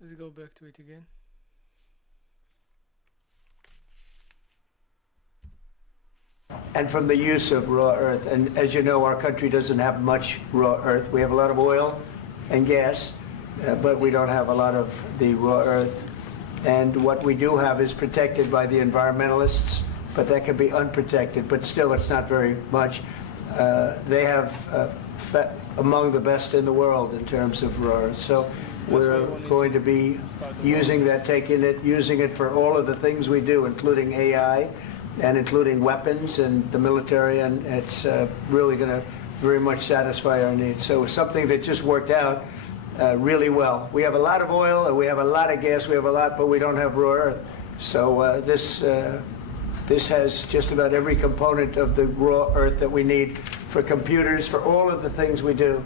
Let's go back to it again. And from the use of raw earth. And as you know, our country doesn't have much raw earth. We have a lot of oil and gas, but we don't have a lot of the raw earth. And what we do have is protected by the environmentalists, but that can be unprotected. But still, it's not very much. They have among the best in the world in terms of raw earth. So we're going to be using that, using it for all of the things we do, including AI, and including weapons and the military, and it's really going to very much satisfy our needs. So it's something that just worked out really well. We have a lot of oil, and we have a lot of gas, we have a lot, but we don't have raw earth. So this has just about every component of the raw earth that we need for computers, for all of the things we do.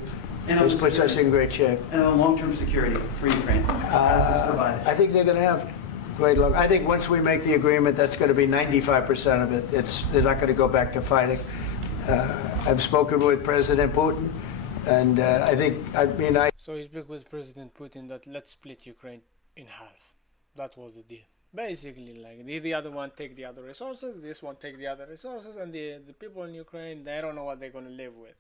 And this puts us in great shape. And on long-term security for Ukraine, how is this provided? I think they're going to have great luck. I think once we make the agreement, that's going to be 95% of it. They're not going to go back to fighting. I've spoken with President Putin, and So he spoke with President Putin that let's split Ukraine in half. That was the deal. Basically, like the other one take the other resources, this one take the other resources, and the people in Ukraine, they don't know what they're going to live with.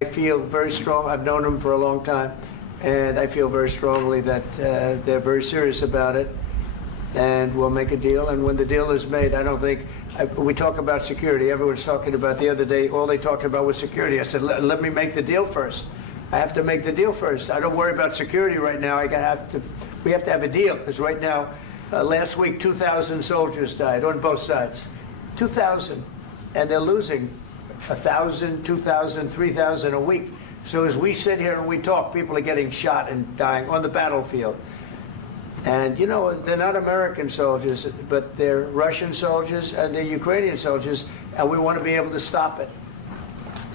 I feel very strong. I've known them for a long time, and I feel very strongly that they're very serious about it, and we'll make a deal. And when the deal is made, I don't think we talk about security. Everyone's talking about the other day. All they talked about was security. I said, let me make the deal first. I have to make the deal first. I don't worry about security right now. We have to have a deal, because right now, last week, 2,000 soldiers died on both sides. 2,000, and they're losing 1,000, 2,000, 3,000 a week. So as we sit here and we talk, people are getting shot and dying on the battlefield. And you know, they're not American soldiers, but they're Russian soldiers and they're Ukrainian soldiers, and we want to be able to stop it.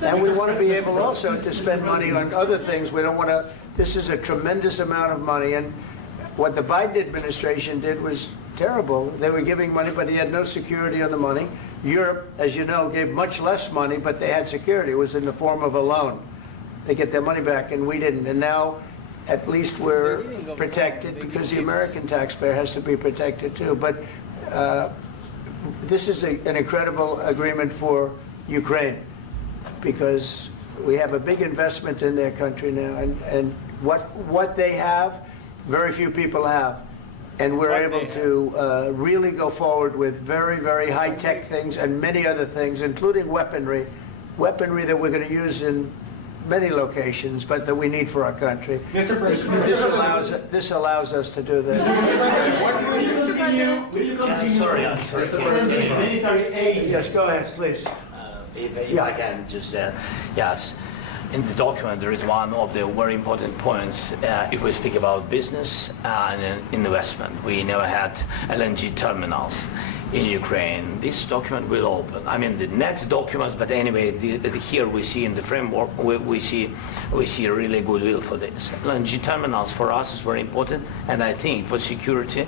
And we want to be able also to spend money on other things. We don't want to, this is a tremendous amount of money, and what the Biden administration did was terrible. They were giving money, but he had no security on the money. Europe, as you know, gave much less money, but they had security. It was in the form of a loan. They get their money back, and we didn't. And now, at least we're protected, because the American taxpayer has to be protected too. But this is an incredible agreement for Ukraine, because we have a big investment in their country now, and what they have, very few people have. And we're able to really go forward with very, very high-tech things and many other things, including weaponry that we're going to use in many locations, but that we need for our country. Mr. President, This allows us to do that. I'm sorry. Mr. President, military aid. Yes, go ahead, please. If I can just, yes. In the document, there is one of the very important points. If we speak about business and investment, we never had LNG terminals in Ukraine. This document will open. I mean, the next document, but anyway, here we see in the framework, we see really goodwill for this. LNG terminals for us is very important, and I think for security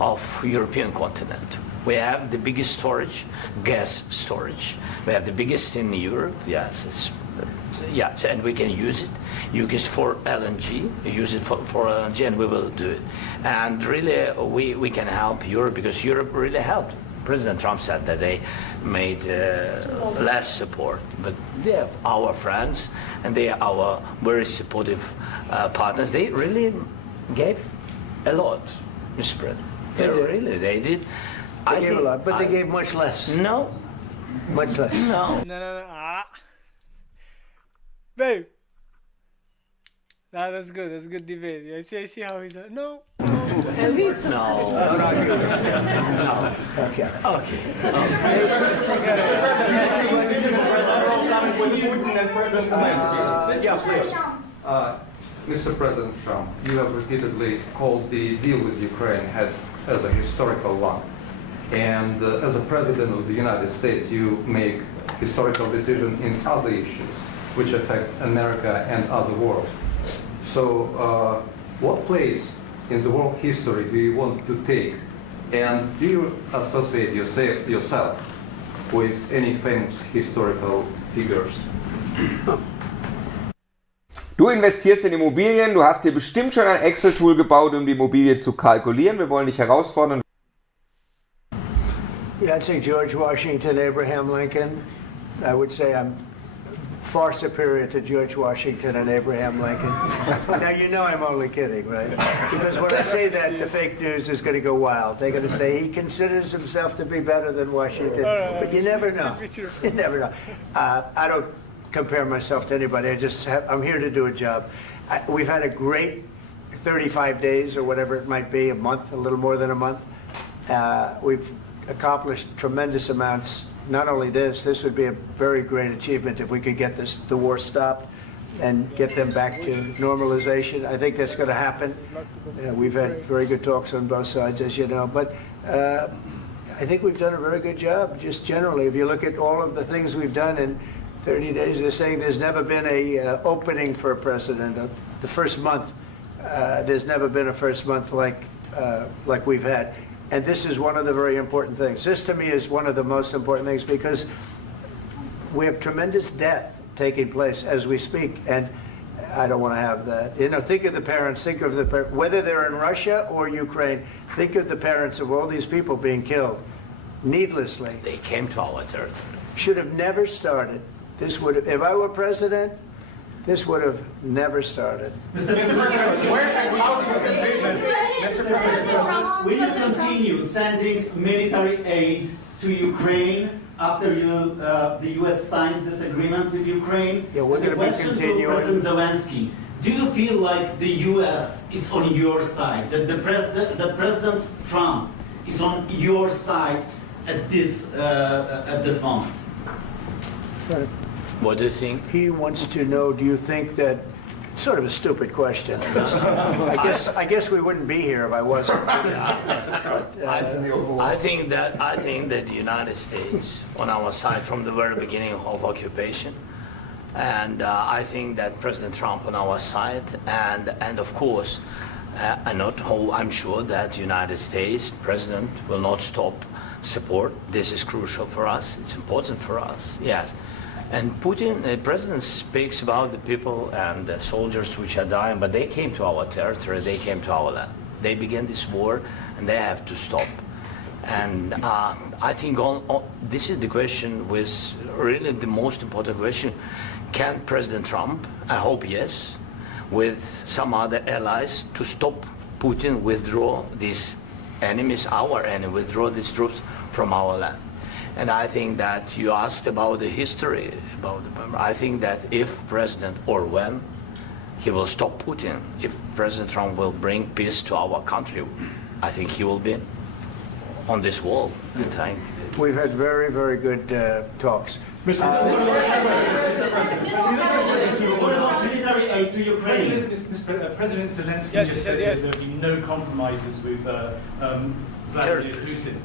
of European continent. We have the biggest storage, gas storage. We have the biggest in Europe. Yes, yes, and we can use it for LNG, use it for LNG, and we will do it. And really, we can help Europe, because Europe really helped. President Trump said that they made less support, but they are our friends, and they are our very supportive partners. They really gave a lot, Mr. President. They did. They gave a lot, but they gave much less. No. Much less. No. No. Babe. That's good. That's a good debate. I see how he's like, no. No. Okay. Mr. President Trump, you have repeatedly called the deal with Ukraine as a historical one. And as a President of the United States, you make historical decisions in other issues which affect America and other world. So what place in the world history do you want to take? And do you associate yourself with any famous historical figures? Du investierst in Immobilien, du hast dir bestimmt schon ein Excel-Tool gebaut, um die Immobilie zu kalkulieren. Wir wollen dich herausfordern. Yeah, I'd say George Washington, Abraham Lincoln. I would say I'm far superior to George Washington and Abraham Lincoln. Now, you know I'm only kidding, right? Because when I say that, the fake news is going to go wild. They're going to say he considers himself to be better than Washington. But you never know. You never know. I don't compare myself to anybody. I'm here to do a job. We've had a great 35 days or whatever it might be, a month, a little more than a month. We've accomplished tremendous amounts. Not only this would be a very great achievement if we could get the war stopped and get them back to normalization. I think that's going to happen. We've had very good talks on both sides, as you know, but I think we've done a very good job, just generally. If you look at all of the things we've done in 30 days, they're saying there's never been a opening for a president. The first month, there's never been a first month like we've had. And this is one of the very important things. This, to me, is one of the most important things because we have tremendous death taking place as we speak, and I don't want to have that. You know, think of the parents, whether they're in Russia or Ukraine, think of the parents of all these people being killed needlessly. They came to our territory. Should have never started. This would have, if I were president, this would have never started. Mr. President, will you continue sending military aid to Ukraine after the U.S. signs this agreement with Ukraine? Yeah, we're going to be continuing. To President Zelensky, do you feel like the U.S. is on your side? That President Trump is on your side at this moment? Right. What do you think? He wants to know, do you think that, sort of a stupid question. I guess we wouldn't be here if I wasn't. I think that the United States on our side from the very beginning of occupation, and I think that President Trump on our side, and of course, I'm sure that the United States President will not stop support. This is crucial for us. It's important for us. Yes. And Putin, the president, speaks about the people and the soldiers which are dying, but they came to our territory, they came to our land. They began this war, and they have to stop. And I think this is the question, with really the most important question. Can President Trump, I hope yes, with some other allies, to stop Putin, withdraw these enemies, our enemy, withdraw these troops from our land? And I think that you asked about the history, I think that if President, or when, he will stop Putin, if President Trump will bring peace to our country, I think he will be on this wall. I think. We've had very, very good talks. What about military aid to Ukraine? President Zelensky just said that there will be no compromises with Vladimir Putin.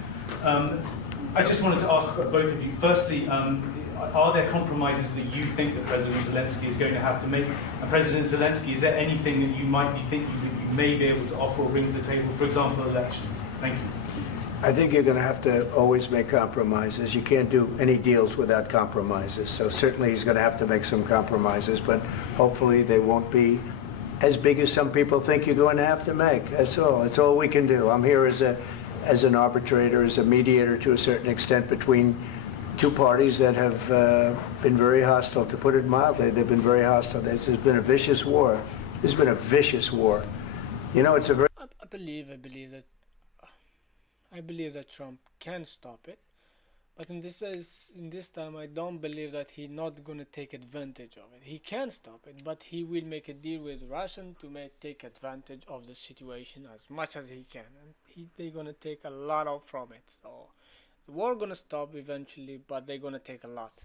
I just wanted to ask both of you, firstly, are there compromises that you think that President Zelensky is going to have to make? And President Zelensky, is there anything that you might be thinking that you may be able to offer or bring to the table, for example, elections? Thank you. I think you're going to have to always make compromises. You can't do any deals without compromises. So certainly he's going to have to make some compromises, but hopefully they won't be as big as some people think you're going to have to make. That's all. That's all we can do. I'm here as an arbitrator, as a mediator to a certain extent between two parties that have been very hostile. To put it mildly, they've been very hostile. This has been a vicious war. This has been a vicious war. You know, it's a very... I believe that Trump can stop it, but in this time I don't believe that he's not going to take advantage of it. He can stop it, but he will make a deal with Russia to take advantage of the situation as much as he can, and they're going to take a lot from it. So the war going to stop eventually, but they're going to take a lot.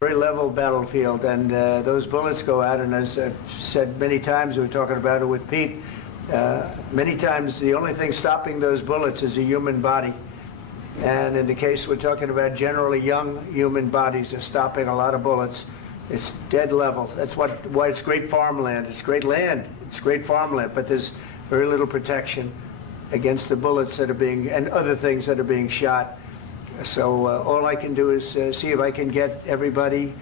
Very level battlefield, and those bullets go out, and as I've said many times, we were talking about it with Pete, many times the only thing stopping those bullets is a human body. And in the case we're talking about, generally young human bodies are stopping a lot of bullets. It's dead level. That's why it's great farmland. It's great land. It's great farmland, but there's very little protection against the bullets that are being, and other things that are being shot. So all I can do is see if I can get everybody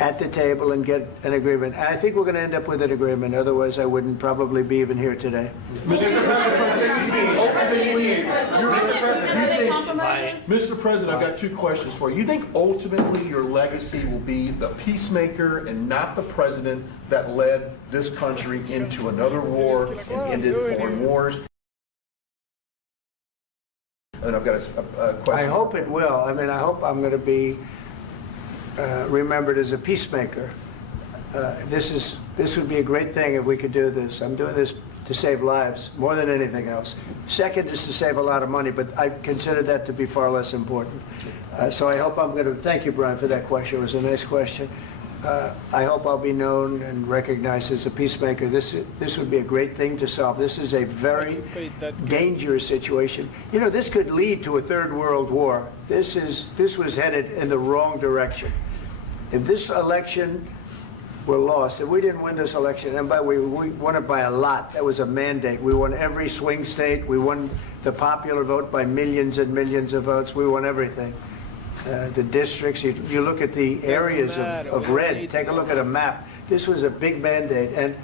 at the table and get an agreement. And I think we're going to end up with an agreement. Otherwise, I wouldn't probably be even here today. Mr. President, I've got two questions for you. You think ultimately your legacy will be the peacemaker and not the president that led this country into another war and ended foreign wars? And I've got a question. I hope it will. I mean, I hope I'm going to be remembered as a peacemaker. This would be a great thing if we could do this. I'm doing this to save lives more than anything else. Second is to save a lot of money, but I consider that to be far less important. So I hope I'm going to, thank you, Brian, for that question. It was a nice question. I hope I'll be known and recognized as a peacemaker. This would be a great thing to solve. This is a very dangerous situation. You know, this could lead to a third world war. This was headed in the wrong direction. If this election were lost, if we didn't win this election, and by the way, we won it by a lot. That was a mandate. We won every swing state. We won the popular vote by millions and millions of votes. We won everything. The districts, you look at the areas of red, take a look at a map. This was a big mandate, and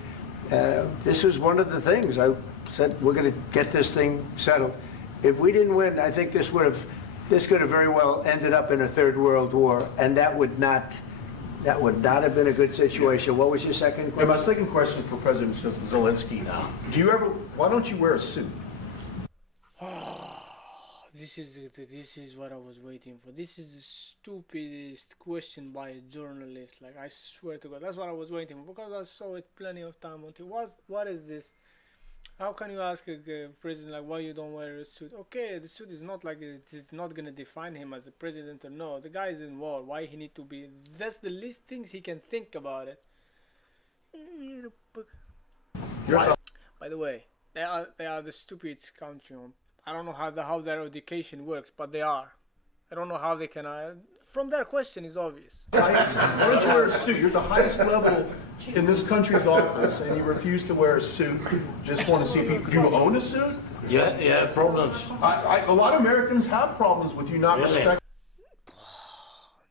this was one of the things. I said, we're going to get this thing settled. If we didn't win, I think this could have very well ended up in a third world war, and that would not have been a good situation. What was your second question? And my second question for President Zelensky. Why don't you wear a suit? This is what I was waiting for. This is the stupidest question by a journalist. Like, I swear to God, that's what I was waiting for, because I saw it plenty of time on TV. What is this? How can you ask a president like why you don't wear a suit? Okay, the suit is not like it's not gonna define him as a president or no. The guy is in war. Why he need to be? That's the least things he can think about it. By the way, they are the stupidest country on. I don't know how their education works, but they are. I don't know how they can. From their question is obvious. Why don't you wear a suit? You're the highest level in this country's office, and you refuse to wear a suit. Just want to see people. Do you own a suit? Yeah, problems. A lot of Americans have problems with you not respecting.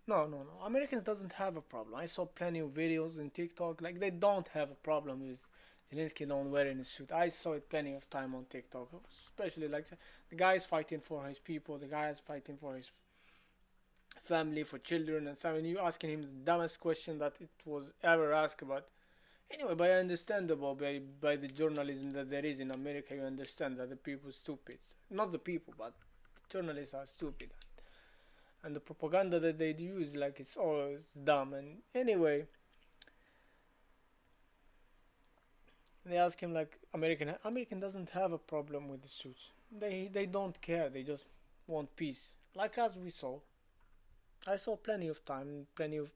No. Americans doesn't have a problem. I saw plenty of videos in TikTok. Like, they don't have a problem with Zelensky don't wear a suit. I saw it plenty of time on TikTok. Especially like the guy is fighting for his people. The guy is fighting for his family, for children, and so when you asking him the dumbest question that it was ever asked about. Anyway, by understandable by the journalism that there is in America, you understand that the people are stupid. Not the people, but the journalists are stupid. And the propaganda that they use, like, it's always dumb. And anyway, they ask him like American doesn't have a problem with the suits. They don't care. They just want peace. Like, as we saw. I saw plenty of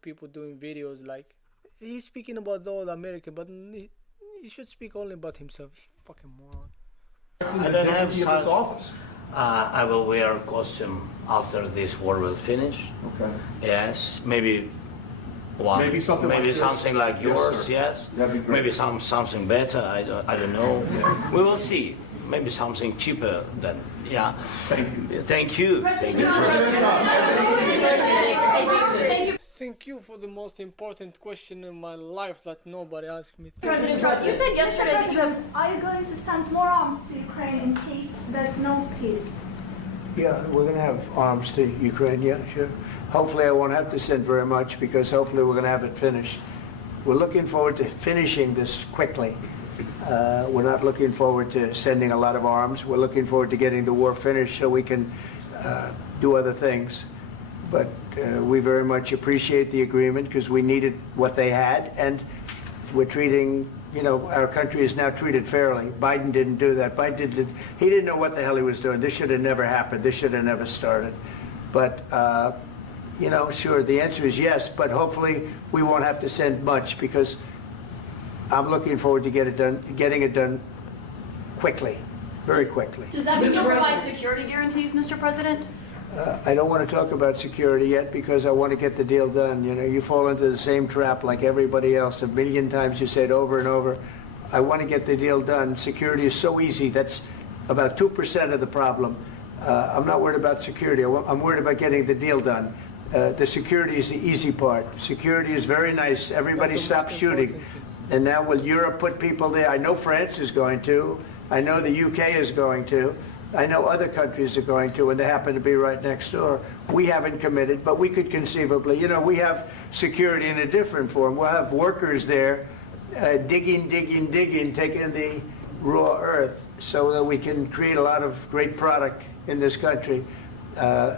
people doing videos like he's speaking about the old American, but he should speak only about himself. Fucking moron. I don't have such office. I will wear a costume after this war will finish. Okay. Yes, maybe one. Maybe something like yours. Yes. Yes. Maybe something better. I don't know. We will see. Maybe something cheaper than, yeah. Thank you. Thank you for the most important question in my life that nobody asked me. President Trump, you said yesterday that you have... Are you going to send more arms to Ukraine in case there's no peace? Yeah, we're going to have arms to Ukraine, yeah, sure. Hopefully I won't have to send very much, because hopefully we're going to have it finished. We're looking forward to finishing this quickly. We're not looking forward to sending a lot of arms. We're looking forward to getting the war finished so we can do other things. But we very much appreciate the agreement, because we needed what they had, and we're treating, our country is now treated fairly. Biden didn't do that. He didn't know what the hell he was doing. This should have never happened. This should have never started. But, sure, the answer is yes, but hopefully we won't have to send much, because I'm looking forward to getting it done quickly, very quickly. Does that mean you'll provide security guarantees, Mr. President? I don't want to talk about security yet, because I want to get the deal done. You fall into the same trap like everybody else. A million times you say it over and over. I want to get the deal done. Security is so easy. That's about 2% of the problem. I'm not worried about security. I'm worried about getting the deal done. The security is the easy part. Security is very nice. Everybody stopped shooting. And now will Europe put people there? I know France is going to. I know the UK is going to. I know other countries are going to, and they happen to be right next door. We haven't committed, but we could conceivably. You know, we have security in a different form. We'll have workers there digging, taking the raw earth so that we can create a lot of great product in this country.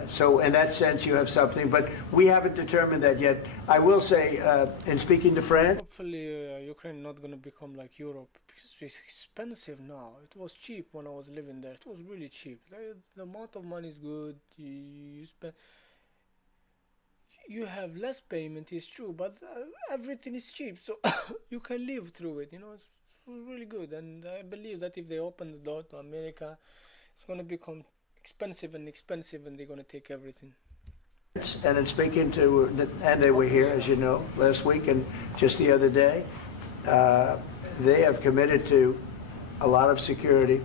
So in that sense, you have something, but we haven't determined that yet. I will say, in speaking to France, hopefully Ukraine not going to become like Europe, because it's expensive now. It was cheap when I was living there. It was really cheap. The amount of money is good. You spend, you have less payment, is true, but everything is cheap, so you can live through it. You know, it was really good, and I believe that if they open the door to America, it's going to become expensive, and they're going to take everything. and in speaking to, and they were here, as you know, last week and just the other day, they have committed to a lot of security.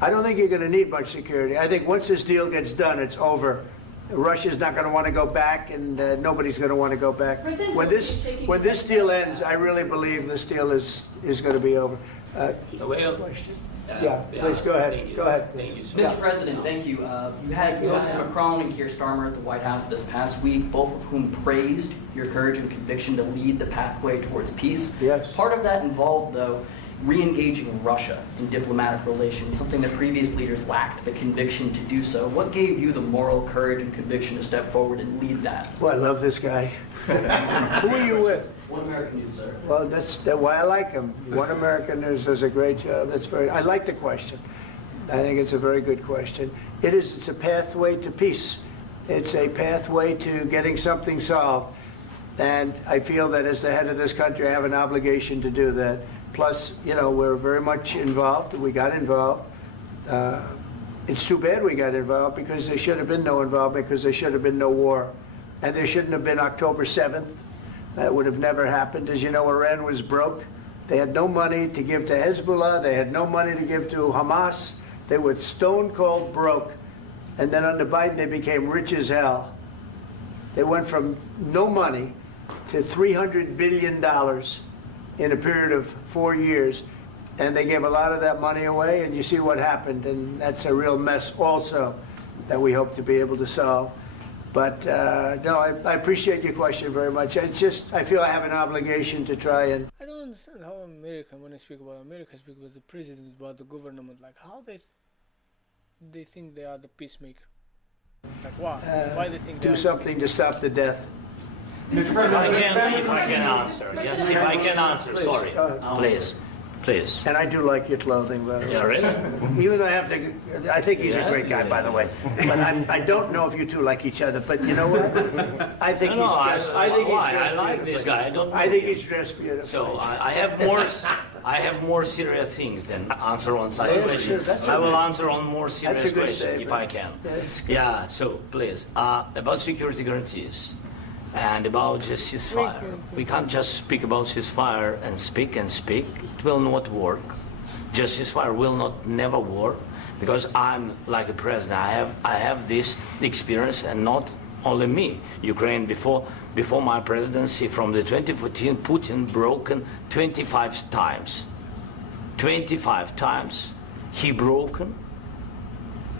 I don't think you're going to need much security. I think once this deal gets done, it's over. Russia's not going to want to go back, and nobody's going to want to go back. When this deal ends, I really believe this deal is going to be over. Please go ahead. Go ahead. Thank you, sir. Mr. President, thank you. You had Mr. Macron and Keir Starmer at the White House this past week, both of whom praised your courage and conviction to lead the pathway towards peace. Yes. Part of that involved, though, re-engaging Russia in diplomatic relations, something that previous leaders lacked the conviction to do so. What gave you the moral courage and conviction to step forward and lead that? Well, I love this guy. Who are you with? One American News, sir. Well, that's why I like him. One American News does a great job. I like the question. I think it's a very good question. It's a pathway to peace. It's a pathway to getting something solved. And I feel that as the head of this country, I have an obligation to do that. Plus, you know, we're very much involved. We got involved. It's too bad we got involved, because there should have been no involvement, because there should have been no war. And there shouldn't have been October 7th. That would have never happened. As you know, Iran was broke. They had no money to give to Hezbollah. They had no money to give to Hamas. They were stone cold broke. And then under Biden, they became rich as hell. They went from no money to $300 billion in a period of 4 years. And they gave a lot of that money away, and you see what happened. And that's a real mess also that we hope to be able to solve. But no, I appreciate your question very much. It's just, I feel I have an obligation to try and... I don't understand how America, when I speak about America, speak about the president, about the government, like how they think they are the peacemaker. Like why they think do something to stop the death. If I can answer, yes, if I can answer, Please, sorry, please. And I do like your clothing, by the way. Yeah, really? Even though I think he's a great guy, by the way. But I don't know if you two like each other. But you know what? I think he's dressed. I like this guy. I think he's dressed beautiful. So I have more serious things than answer on such questions. I will answer on more serious questions if I can. Yeah. So please, about security guarantees. And about just ceasefire. We can't just speak about ceasefire and speak. It will not work. Just ceasefire will never work, because I'm like a president. I have this experience, and not only me. Ukraine before my presidency, from the 2014, Putin broken 25 times. 25 times he broken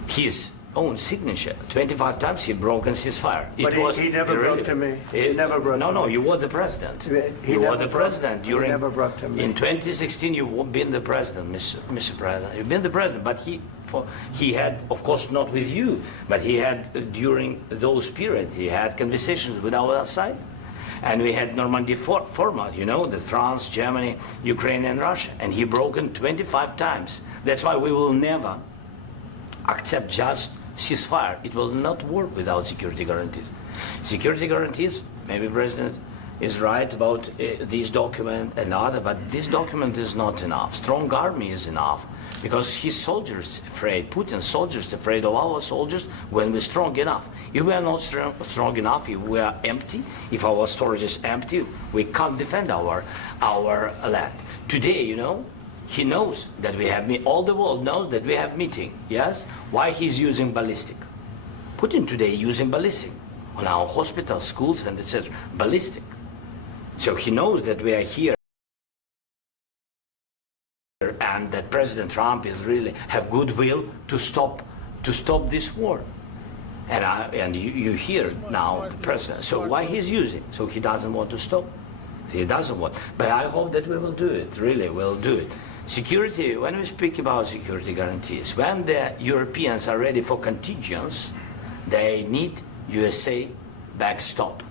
his own signature. 25 times he broken ceasefire. But he never broke to me. He never broke to me. No, you were the president. You were the president during. He never broke to me. In 2016, you've been the president, Mr. President. You've been the president, but he had, of course, not with you, but he had during those periods. He had conversations with our side, and we had Normandy format. You know, the France, Germany, Ukraine, and Russia, and he broken 25 times. That's why we will never accept just ceasefire. It will not work without security guarantees. Security guarantees, maybe President is right about this document and other, but this document is not enough. Strong army is enough, because his soldiers afraid, Putin's soldiers afraid of our soldiers when we're strong enough. If we are not strong enough, if we are empty, if our storage is empty, we can't defend our land. Today, you know, he knows that we have all the world knows that we have meeting, yes? Why he's using ballistic? Putin today using ballistic. on our hospitals, schools, and etc. Ballistic. So he knows that we are here and that President Trump is really have goodwill to stop this war. And you hear now the president. So why he's using? So he doesn't want to stop. He doesn't want. But I hope that we will do it. Really, we'll do it. Security. When we speak about security guarantees, when the Europeans are ready for contingents, they need USA backstop.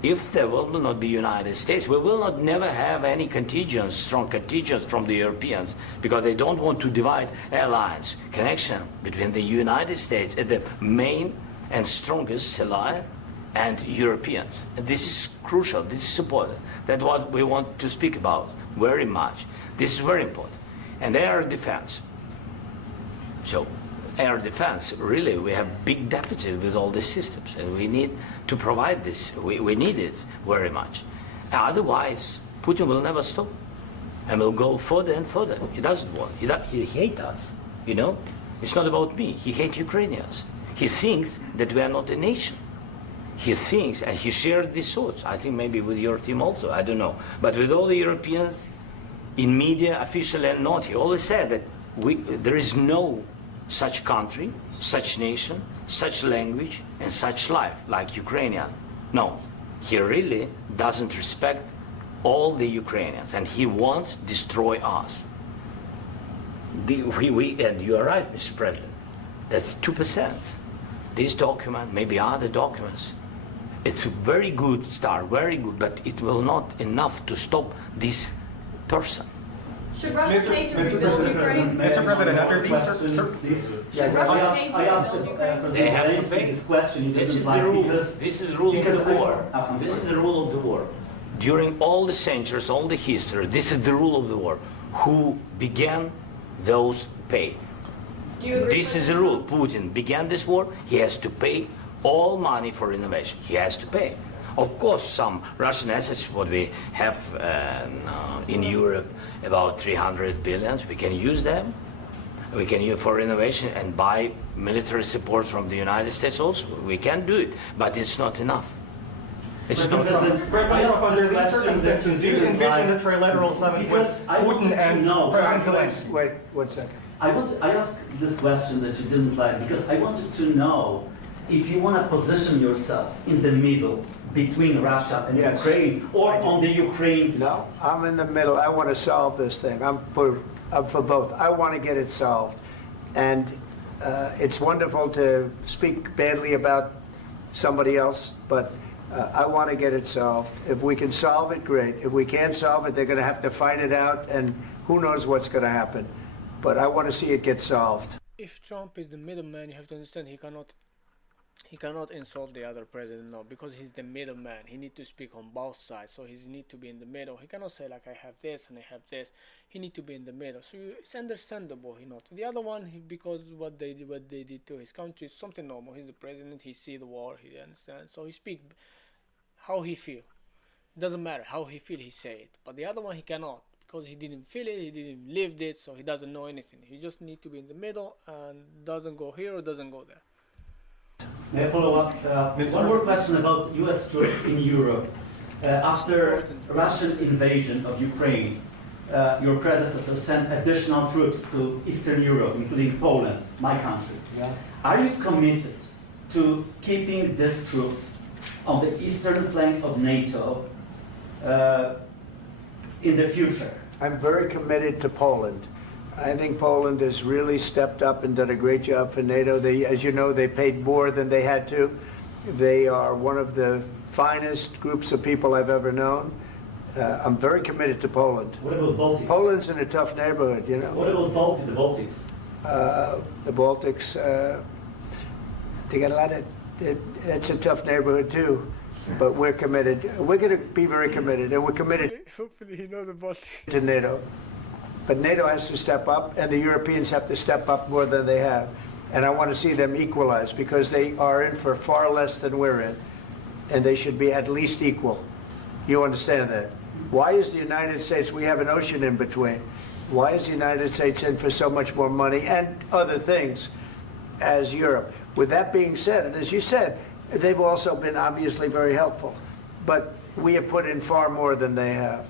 If there will not be United States, we will not never have any contingents, strong contingents from the Europeans, because they don't want to divide alliance, connection between the United States and the main and strongest ally and Europeans. And this is crucial, this is important. That's what we want to speak about very much. This is very important. And air defense. So air defense, really, we have big deficit with all these systems, and we need to provide this. We need it very much. Otherwise, Putin will never stop, and will go further and further. He doesn't want. He hates us, you know? It's not about me. He hates Ukrainians. He thinks that we are not a nation. He thinks, and he shared these thoughts, I think maybe with your team also, I don't know. But with all the Europeans, in media, officially and not, he always said that there is no such country, such nation, such language, and such life like Ukrainian. No, he really doesn't respect all the Ukrainians, and he wants to destroy us. And you are right, Mr. President, that's 2%. This document, maybe other documents, it's a very good start, very good, but it will not enough to stop this person. Should Russia pay to rebuild Ukraine? Mr. President, after these Should Russia pay to rebuild Ukraine? They have to pay. This question This is the rule. This is the rule of the war. This is the rule of the war. During all the centuries, all the history, this is the rule of the war. Who began, those pay. Do you agree This with is the rule. Putin began this war. He has to pay all money for innovation. He has to pay. Of course, some Russian assets, what we have in Europe, about 300 billion, we can use them. We can use for innovation and buy military support from the United States also. We can do it, but it's not enough. It's not enough. President, under these circumstances, do you envision a trilateral summit with Putin and President Zelensky? Wait 1 second. I asked this question that you didn't like because I wanted to know if you want to position yourself in the middle between Russia and Yes. Ukraine, or on the Ukraine side. No, I'm in the middle. I want to solve this thing. I'm for both. I want to get it solved. And it's wonderful to speak badly about somebody else, but I want to get it solved. If we can solve it, great. If we can't solve it, they're going to have to fight it out, and who knows what's going to happen. But I want to see it get solved. If Trump is the middleman, you have to understand he cannot insult the other president, no, because he's the middleman. He needs to speak on both sides, so he needs to be in the middle. He cannot say like I have this and I have this. He needs to be in the middle. So it's understandable he not. The other one, because what they did to his country is something normal. He's the president. He see the war. He understands. So he speak how he feel. It doesn't matter how he feel. He say it. But the other one he cannot, because he didn't feel it. He didn't live it. So he doesn't know anything. He just need to be in the middle and doesn't go here or doesn't go there. May I follow up? One more question about U.S. troops in Europe. After Russian invasion of Ukraine, your predecessor sent additional troops to Eastern Europe, including Poland, my country. Yeah. Are you committed to keeping these troops on the eastern flank of NATO in the future? I'm very committed to Poland. I think Poland has really stepped up and done a great job for NATO. As you know, they paid more than they had to. They are one of the finest groups of people I've ever known. I'm very committed to Poland. What about Baltics? Poland's in a tough neighborhood, you know. What about the Baltics? The Baltics, they got a lot of, it's a tough neighborhood too. But we're committed. We're going to be very committed, and we're committed Hopefully he knows the Baltics. to NATO. But NATO has to step up, and the Europeans have to step up more than they have. And I want to see them equalize, because they are in for far less than we're in, and they should be at least equal. You understand that? Why is the United States, we have an ocean in between, why is the United States in for so much more money and other things as Europe? With that being said, and as you said, They've also been obviously very helpful, but we have put in far more than they have,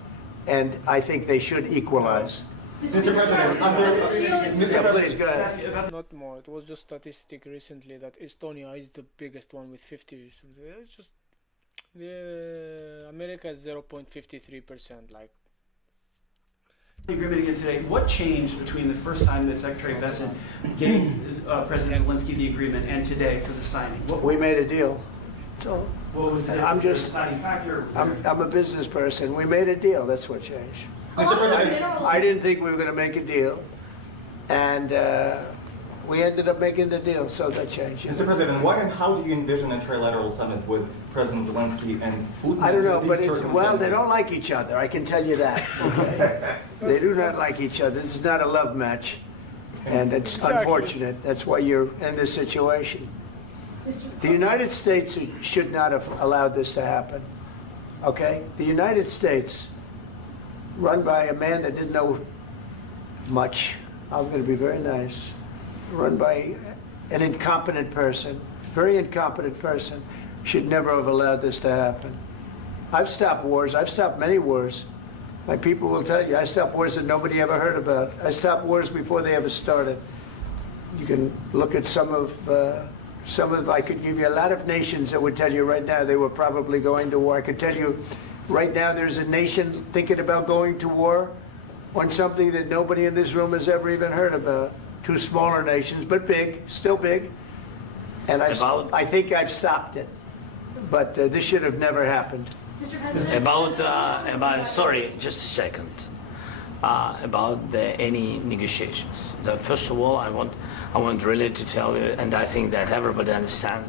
and I think they should equalize. Mr. President, Please go ahead. Not more. It was just statistic recently that Estonia is the biggest one with 50 or something. It's just America is 0.53%. Like The agreement again today. What changed between the first time that Secretary Vance gave President Zelensky the agreement and today for the signing? We made a deal. So What was the I'm just, deciding factor? I'm a business person. We made a deal. That's what changed. Mr. President, I didn't think we were going to make a deal, and we ended up making the deal, so that changed. Mr. President, what and how do you envision a trilateral summit with President Zelensky and Putin? I don't know, under but these well, they circumstances? don't like each other. I can tell you that. Okay? They do not like each other. This is not a love match, and it's unfortunate. That's why you're in this situation. The United States should not have allowed this to happen. Okay? The United States, run by a man that didn't know much, I'm going to be very nice, run by an incompetent person, very incompetent person, should never have allowed this to happen. I've stopped wars. I've stopped many wars. My people will tell you, I stopped wars that nobody ever heard about. I stopped wars before they ever started. You can look at some of, I could give you a lot of nations that would tell you right now they were probably going to war. I could tell you right now there's a nation thinking about going to war on something that nobody in this room has ever even heard about. Two smaller nations, but big, still big. And I think I've stopped it. But this should have never happened. Mr. President, Sorry, just a second. About any negotiations. First of all, I want really to tell you, and I think that everybody understands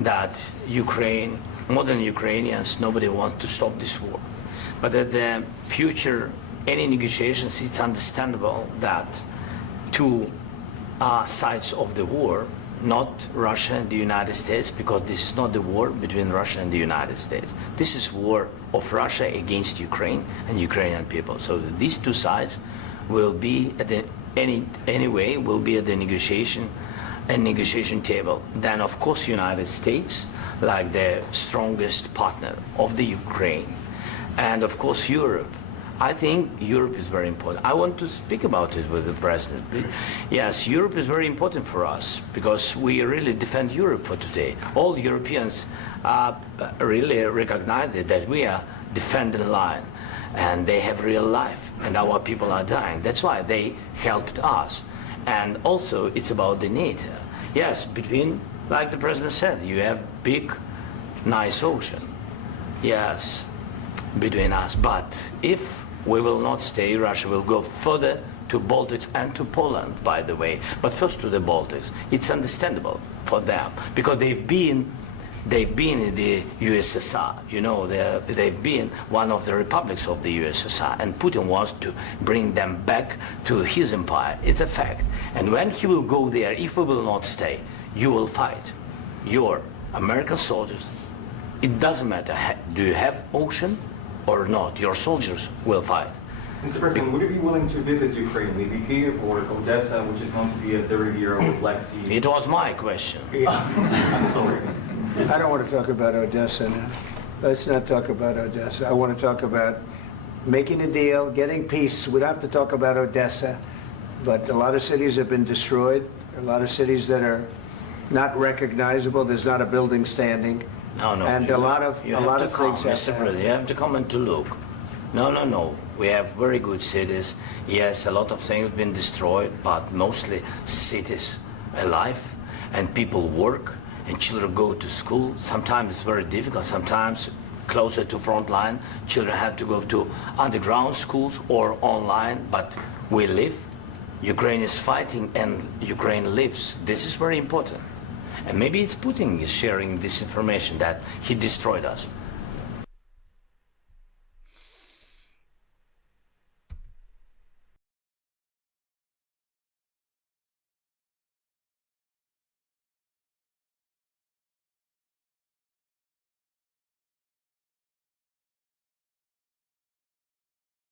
that Ukraine, modern Ukrainians, nobody wants to stop this war. But at the future, any negotiations, it's understandable that two sides of the war, not Russia and the United States, because this is not the war between Russia and the United States. This is war of Russia against Ukraine and Ukrainian people. So these two sides will be at the will be at the negotiation table. Then of course United States, like the strongest partner of the Ukraine, and of course Europe. I think Europe is very important. I want to speak about it with the President. Yes, Europe is very important for us because we really defend Europe for today. All Europeans really recognize that we are defending line and they have real life and our people are dying. That's why they helped us. And also it's about the NATO. Yes, between, like the President said, you have big, nice ocean. Yes, between us. But if we will not stay, Russia will go further to Baltics and to Poland, by the way. But first to the Baltics. It's understandable for them because they've been in the USSR. You know, they've been one of the republics of the USSR, and Putin wants to bring them back to his empire. It's a fact. And when he will go there, if we will not stay, you will fight. Your American soldiers. It doesn't matter. Do you have ocean or not? Your soldiers will fight. Mr. President, would you be willing to visit Ukraine, maybe Kyiv or Odessa, which is known to be at the riviera of the Black Sea? It was my question. I'm sorry. I don't want to talk about Odessa now. Let's not talk about Odessa. I want to talk about making a deal, getting peace. We don't have to talk about Odessa, but a lot of cities have been destroyed. A lot of cities that are not recognizable. There's not a building standing. No. And a lot of things have Mr. President, you have to come and to look. No. We have very good cities. Yes, a lot of things have been destroyed, but mostly cities alive and people work and children go to school. Sometimes it's very difficult. Sometimes closer to front line, children have to go to underground schools or online, but we live. Ukraine is fighting and Ukraine lives. This is very important. And maybe it's Putin is sharing this information that he destroyed us.